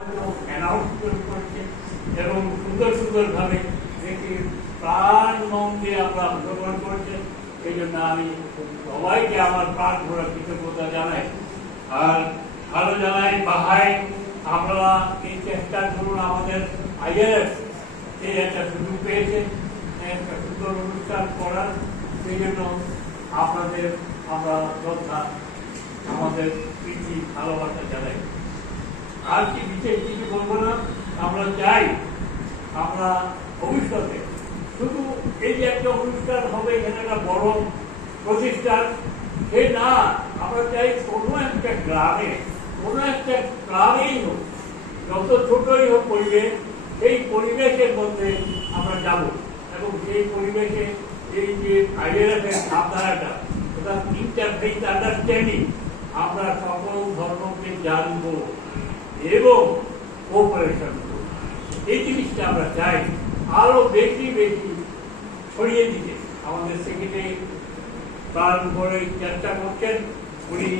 Announcement করছে এবং সুন্দর সুন্দরভাবে দেখি প্রাণ মন দিয়ে আমরা অংশগ্রহণ করছে। এই জন্য আমি সবাইকে আমার প্রাণ ভরা কৃতজ্ঞতা জানাই। আর ভালো জানাই বাহাই আপনারা এই চেষ্টা করুন, আমাদের ILS এই একটা সুযোগ পেয়েছে একটা সুন্দর অনুষ্ঠান করার। সেই জন্য আপনাদের আমরা শ্রদ্ধা, আমাদের প্রীতি ভালোবাসা জানাই। আর কি বিশেষ কিছু বলবো না। আমরা চাই আমরা ভবিষ্যতে শুধু এই যে একটা অনুষ্ঠান হবে, এখানে একটা বড় প্রতিষ্ঠান সে না, আমরা চাই কোনো একটা গ্রামে, কোনো একটা গ্রামেই হোক, যত ছোটই হোক পরিবেশ, সেই পরিবেশের মধ্যে আমরা যাব এবং সেই পরিবেশে এই যে আইডিয়ালের ভাবধারাটা, অর্থাৎ ইন্টারফেস আন্ডারস্ট্যান্ডিং, আমরা সকল ধর্মকে জানবো এবং কোঅপারেশন করব। এই জিনিসটা আমরা চাই আরো বেশি বেশি ছড়িয়ে দিতে। আমাদের সেক্রেটারি প্রাণ করে চেষ্টা করছেন, উনি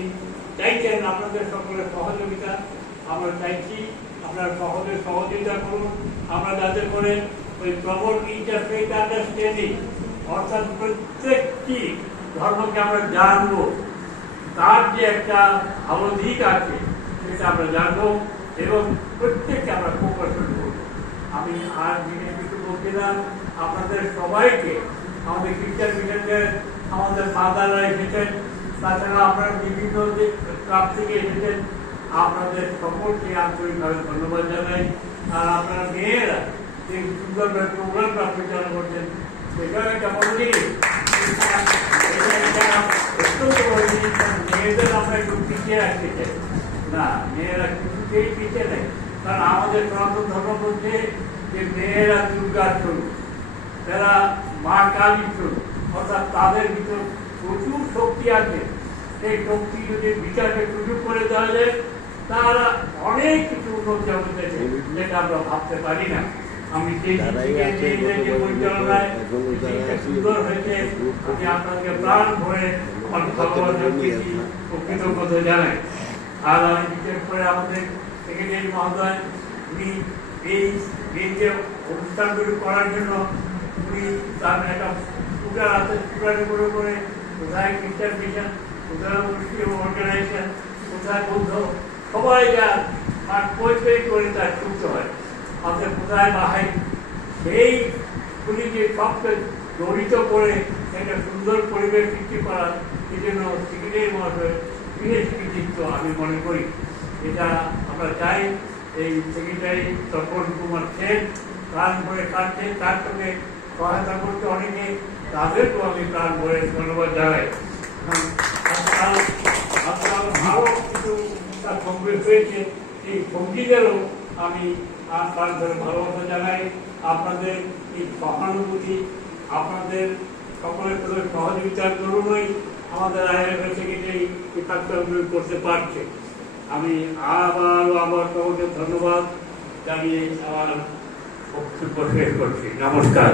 চাইছেন আপনাদের সকলের সহযোগিতা। আমরা চাইছি আপনারা সহজে সহযোগিতা করুন, আমরা যাতে করে ওই প্রবল ইন্টারফেস আন্ডারস্ট্যান্ডিং, অর্থাৎ প্রত্যেকটি ধর্মকে আমরা জানবো, তার যে একটা ভালো দিক আছে সেটা আমরা জানবো এবং প্রত্যেককে আমরা কোঅপারেশন করব। আমি আর দিনে কিছু বলছি না, আপনাদের সবাইকে, আমাদের খ্রিস্টান মিশনের আমাদের ফাদাররা এসেছেন, তাছাড়া আপনারা বিভিন্ন যে ক্লাব থেকে এসেছেন, আপনাদের সকলকে আন্তরিকভাবে ধন্যবাদ জানাই। আর আপনারা মেয়েরা যে সুন্দরভাবে প্রোগ্রামটা পরিচালনা করছেন, সেটাও একটা বড় জিনিস। মেয়েদের আমরা একটু পিছিয়ে রাখতে চাই না, মেয়েরা কিছুতেই পিছিয়ে নেই। কারণ আমাদের সনাতন ধর্ম বলছে যে মেয়েরা দুর্গার স্বরূপ, তারা মা কালীর স্বরূপ, অর্থাৎ তাদের ভিতর প্রচুর শক্তি আছে। সেই শক্তি যদি বিকাশের সুযোগ করে দেওয়া যায়, তারা অনেক কিছু উন্নতি হতে যেটা আমরা ভাবতে পারি না। আমি সেই যে পরিচালনায় সুন্দর হয়েছে, আমি আপনাকে প্রাণ ভরে কৃতজ্ঞতা জানাই। আর আমি বিশেষ করে আমাদের সেক্রেটারি মহোদয়, উনি এই যে অনুষ্ঠানগুলি করার জন্য উনি তার একটা স্কুটার আছে, স্কুটারে করে করে কোথায় খ্রিস্টান মিশন, কোথায় মুসলিম অর্গানাইজেশন, কোথায় বৌদ্ধ, সবাই যার কই করে তার ছুটতে হয়। অর্থাৎ কোথায় বাহাই, সেইগুলিকে সবকে জড়িত করে একটা সুন্দর পরিবেশ সৃষ্টি করার এই জন্য সেক্রেটারি মহাশয় বিশেষ কৃতিত্ব আমি মনে করি। এটা আমরা চাই এই সেক্রেটারি তপন কুমার সেন প্রাণ ভরে কাটছে, তার সঙ্গে সহায়তা করছে অনেকে, তাদেরকেও আমি প্রাণ ভরে ধন্যবাদ জানাই। ভালো কিছু তার কমপ্লিট হয়েছে, এই সঙ্গীদেরও আমি প্রাণ ভরে ভালোবাসা জানাই। আপনাদের এই সহানুভূতি, আপনাদের সকলের সাথে সহযোগিতার দরুনই আমাদের ILS সেক্রেটারি এই কাজগুলো করতে পারছে। আমি আবার সকলকে ধন্যবাদ জানিয়ে আমার বক্তব্য শেষ করছি। নমস্কার।